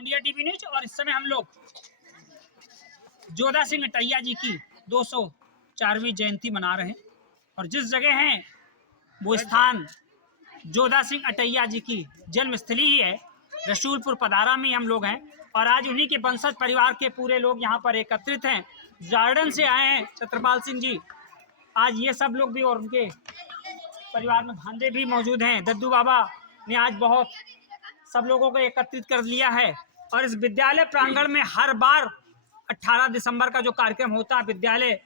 India TV news. और इस समय हम लोग जोधा सिंह अटैया जी की 204वीं जयंती मना रहे हैं और जिस जगह हैं वो स्थान जोधा सिंह अटैया जी की जन्मस्थली ही है। रसूलपुर पधारा में हम लोग हैं और आज उन्हीं के वंशज परिवार के पूरे लोग यहाँ पर एकत्रित हैं। जार्डन से आए हैं छत्रपाल सिंह जी। आज ये सब लोग भी और उनके परिवार में भांजे भी मौजूद हैं। दद्दू बाबा ने आज बहुत सब लोगों को एकत्रित कर लिया है और इस विद्यालय प्रांगण में हर बार 18 दिसंबर का जो कार्यक्रम होता है, विद्यालय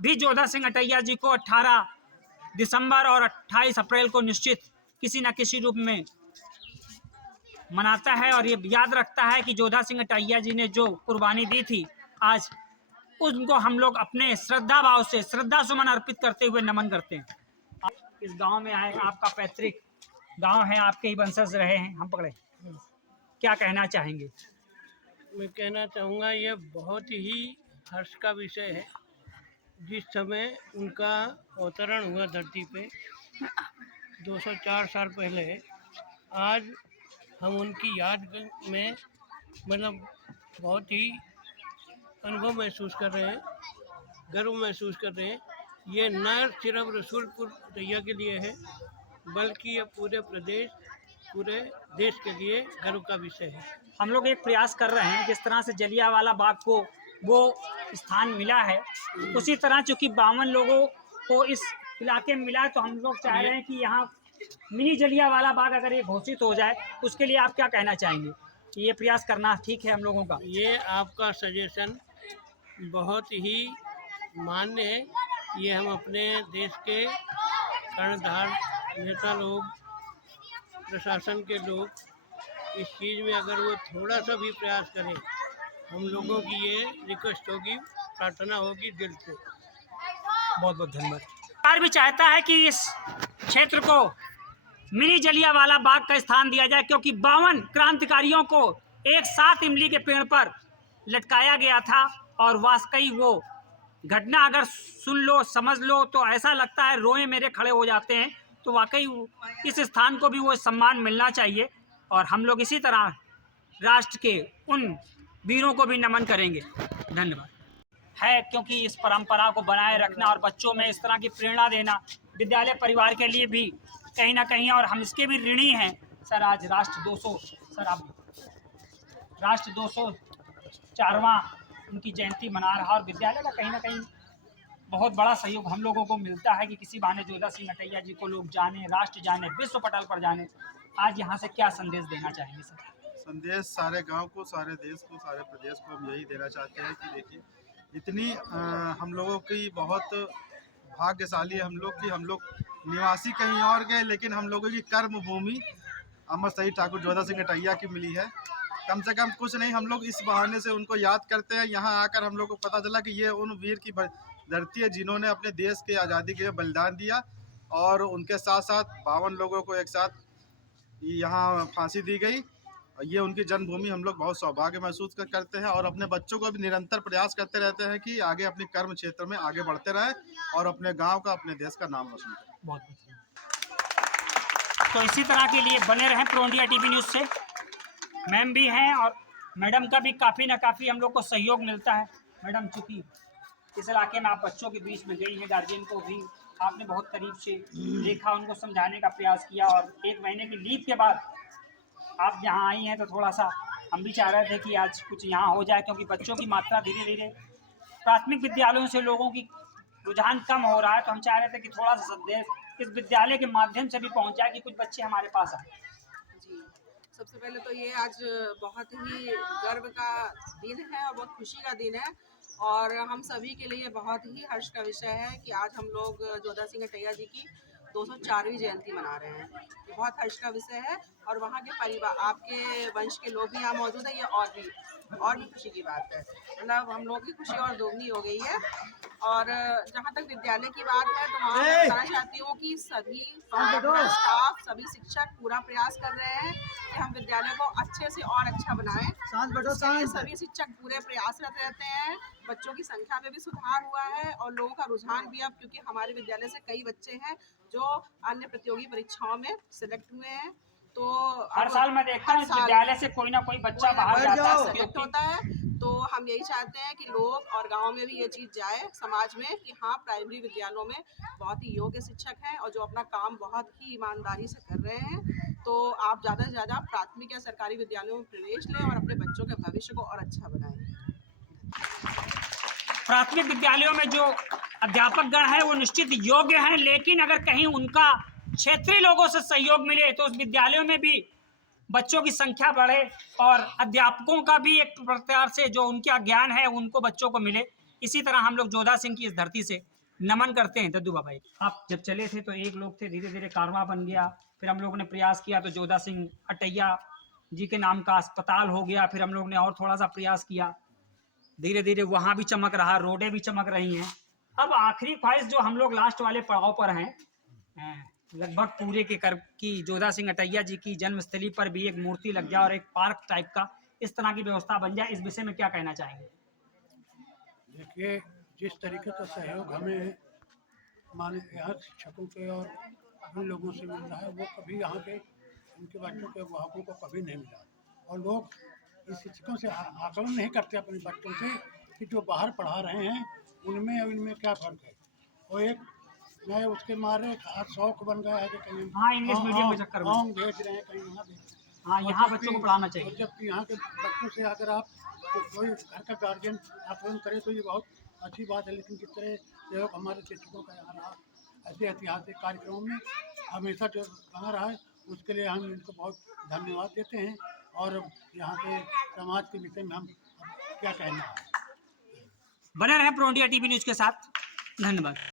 भी जोधा सिंह अटैया जी को 18 दिसंबर और 28 अप्रैल को निश्चित किसी न किसी रूप में मनाता है और ये याद रखता है कि जोधा सिंह अटैया जी ने जो कुर्बानी दी थी, आज उनको हम लोग अपने श्रद्धा भाव से श्रद्धा सुमन अर्पित करते हुए नमन करते हैं। आप इस गांव में आए, आपका पैतृक गांव है, आपके ही वंशज रहे हैं, हम पकड़े, क्या कहना चाहेंगे? मैं कहना चाहूँगा ये बहुत ही हर्ष का विषय है। जिस समय उनका अवतरण हुआ धरती पे 204 साल पहले, आज हम उनकी याद में मतलब बहुत ही अनुभव महसूस कर रहे हैं, गर्व महसूस कर रहे हैं। ये न सिर्फ रसूलपुर अटैया के लिए है बल्कि ये पूरे प्रदेश, पूरे देश के लिए गर्व का विषय है। हम लोग एक प्रयास कर रहे हैं, जिस तरह से जलियांवाला बाग को वो स्थान मिला है, उसी तरह चूंकि 52 लोगों को इस इलाके में मिला है, तो हम लोग चाह रहे हैं कि यहाँ मिनी जलियांवाला बाग अगर ये घोषित हो जाए, उसके लिए आप क्या कहना चाहेंगे कि ये प्रयास करना ठीक है हम लोगों का? ये आपका सजेशन बहुत ही मान्य है। ये हम अपने देश के कर्णधार नेता लोग, प्रशासन के लोग इस चीज़ में अगर वो थोड़ा सा भी प्रयास करें, हम लोगों की ये रिक्वेस्ट होगी, प्रार्थना होगी दिल से। बहुत बहुत धन्यवाद। सरकार भी चाहता है कि इस क्षेत्र को मिनी जलियांवाला बाग का स्थान दिया जाए, क्योंकि 52 क्रांतिकारियों को एक साथ इमली के पेड़ पर लटकाया गया था और वाकई वो घटना अगर सुन लो, समझ लो, तो ऐसा लगता है रोए मेरे खड़े हो जाते हैं। तो वाकई इस स्थान को भी वो सम्मान मिलना चाहिए और हम लोग इसी तरह राष्ट्र के उन वीरों को भी नमन करेंगे। धन्यवाद है, क्योंकि इस परंपरा को बनाए रखना और बच्चों में इस तरह की प्रेरणा देना विद्यालय परिवार के लिए भी कहीं ना कहीं, और हम इसके भी ऋणी हैं। सर आज राष्ट्र 204वां उनकी जयंती मना रहा और विद्यालय का कहीं ना कहीं बहुत बड़ा सहयोग हम लोगों को मिलता है कि किसी बहाने जोधा सिंह अटैया जी को लोग जाने, राष्ट्र जाने, विश्व पटल पर जाने। आज यहाँ से क्या संदेश देना चाहेंगे सर? संदेश सारे गांव को, सारे देश को, सारे प्रदेश को हम यही देना चाहते हैं कि देखिए, इतनी हम लोगों की बहुत भाग्यशाली हम लोग कि हम लोग निवासी कहीं और गए, लेकिन हम लोगों की कर्म भूमि अमर शहीद ठाकुर जोधा सिंह अटैया की मिली है। कम से कम कुछ नहीं, हम लोग इस बहाने से उनको याद करते हैं। यहाँ आकर हम लोग को पता चला कि ये उन वीर की धरती है जिन्होंने अपने देश के आज़ादी के लिए बलिदान दिया और उनके साथ साथ 52 लोगों को एक साथ यहाँ फांसी दी गई। ये उनकी जन्मभूमि, हम लोग बहुत सौभाग्य महसूस करते हैं और अपने बच्चों को भी निरंतर प्रयास करते रहते हैं कि आगे अपने कर्म क्षेत्र में आगे बढ़ते रहें और अपने गांव का, अपने देश का नाम रोशन करें। बहुत तो इसी तरह के लिए बने रहें प्रो इंडिया टीवी न्यूज़ से। मैम भी हैं और मैडम का भी काफ़ी ना काफ़ी हम लोग को सहयोग मिलता है। मैडम चूँकि इस इलाके में आप बच्चों के बीच में गई हैं, गार्जियन को भी आपने बहुत करीब से देखा, उनको समझाने का प्रयास किया और 1 महीने की लीव के बाद आप यहाँ आई हैं, तो थोड़ा सा हम भी चाह रहे थे कि आज कुछ यहाँ हो जाए, क्योंकि बच्चों की मात्रा धीरे धीरे प्राथमिक विद्यालयों से लोगों की रुझान कम हो रहा है। तो हम चाह रहे थे कि थोड़ा सा संदेश इस विद्यालय के माध्यम से भी पहुँच जाए कि कुछ बच्चे हमारे पास आए। जी, सबसे पहले तो ये आज बहुत ही गर्व का दिन है और बहुत खुशी का दिन है और हम सभी के लिए बहुत ही हर्ष का विषय है कि आज हम लोग जोधा सिंह अटैया जी की 204वीं जयंती मना रहे हैं। ये बहुत हर्ष का विषय है और वहाँ के परिवार, आपके वंश के लोग भी यहाँ मौजूद हैं, ये और भी खुशी की बात है। मतलब हम लोग की खुशी और दोगुनी हो गई है। और जहाँ तक विद्यालय की बात है, तो वहाँ मैं बताना चाहती हूँ कि सभी स्टाफ, सभी शिक्षक पूरा प्रयास कर रहे हैं कि हम विद्यालय को अच्छे से और अच्छा बनाएं। सभी शिक्षक पूरे प्रयासरत रहते हैं। बच्चों की संख्या में भी सुधार हुआ है और लोगों का रुझान भी अब, क्योंकि हमारे विद्यालय से कई बच्चे हैं जो अन्य प्रतियोगी परीक्षाओं में सिलेक्ट हुए हैं तो हर साल मैं देखता हूँ हर इस साल विद्यालय से कोई ना कोई बच्चा बाहर जाता है सेलेक्ट उसके होता है। तो हम यही चाहते हैं कि लोग और गांव में भी ये चीज़ जाए समाज में कि हाँ, प्राइमरी विद्यालयों में बहुत ही योग्य शिक्षक हैं और जो अपना काम बहुत ही ईमानदारी से कर रहे हैं। तो आप ज़्यादा से ज़्यादा प्राथमिक या सरकारी विद्यालयों में प्रवेश लें और अपने बच्चों के भविष्य को और अच्छा बनाएं। प्राथमिक विद्यालयों में जो अध्यापक गण है वो निश्चित योग्य हैं, लेकिन अगर कहीं उनका क्षेत्रीय लोगों से सहयोग मिले तो उस विद्यालयों में भी बच्चों की संख्या बढ़े और अध्यापकों का भी एक प्रकार से जो उनका ज्ञान है उनको बच्चों को मिले। इसी तरह हम लोग जोधा सिंह की इस धरती से नमन करते हैं। दद्दू बाबा, आप जब चले थे तो एक लोग थे, धीरे धीरे कारवां बन गया, फिर हम लोगों ने प्रयास किया तो जोधा सिंह अटैया जी के नाम का अस्पताल हो गया, फिर हम लोग ने और थोड़ा सा प्रयास किया, धीरे धीरे वहां भी चमक रहा, रोडें भी चमक रही हैं। अब आखिरी ख्वाहिश जो हम लोग लास्ट वाले पड़ाव पर हैं, लगभग पूरे के कर की जोधा सिंह अटैया जी की जन्मस्थली पर भी एक मूर्ति लग जाए और एक पार्क टाइप का इस तरह की व्यवस्था बन जाए। इस विषय में क्या कहना चाहेंगे? देखिए, जिस तरीके का सहयोग हमें माने यहाँ शिक्षकों के और उन लोगों से मिल रहा है वो कभी यहाँ के उनके बच्चों के अभिभावकों को कभी नहीं मिला। और लोग इस शिक्षकों से आकलन नहीं करते अपने बच्चों से कि जो बाहर पढ़ा रहे हैं उनमें और इनमें क्या फ़र्क है। और एक मैं उसके मारे आज शौक बन गया है कि कहीं हाँ, इंग्लिश मीडियम के चक्कर में भेज रहे हैं, कहीं वहाँ भेज रहे हैं। हाँ, यहाँ बच्चों को पढ़ाना चाहिए। और जबकि यहाँ के बच्चों से अगर आप कोई घर का गार्जियन आकलन करे तो ये बहुत अच्छी बात है। लेकिन जिस तरह सहयोग हमारे शिक्षकों का यहाँ रहा ऐसे ऐतिहासिक कार्यक्रमों में हमेशा जो बना रहा है उसके लिए हम इनको बहुत धन्यवाद देते हैं। और यहाँ के समाज के विषय में हम क्या कहना है। बने रहे प्रो इंडिया टीवी न्यूज़ के साथ। धन्यवाद।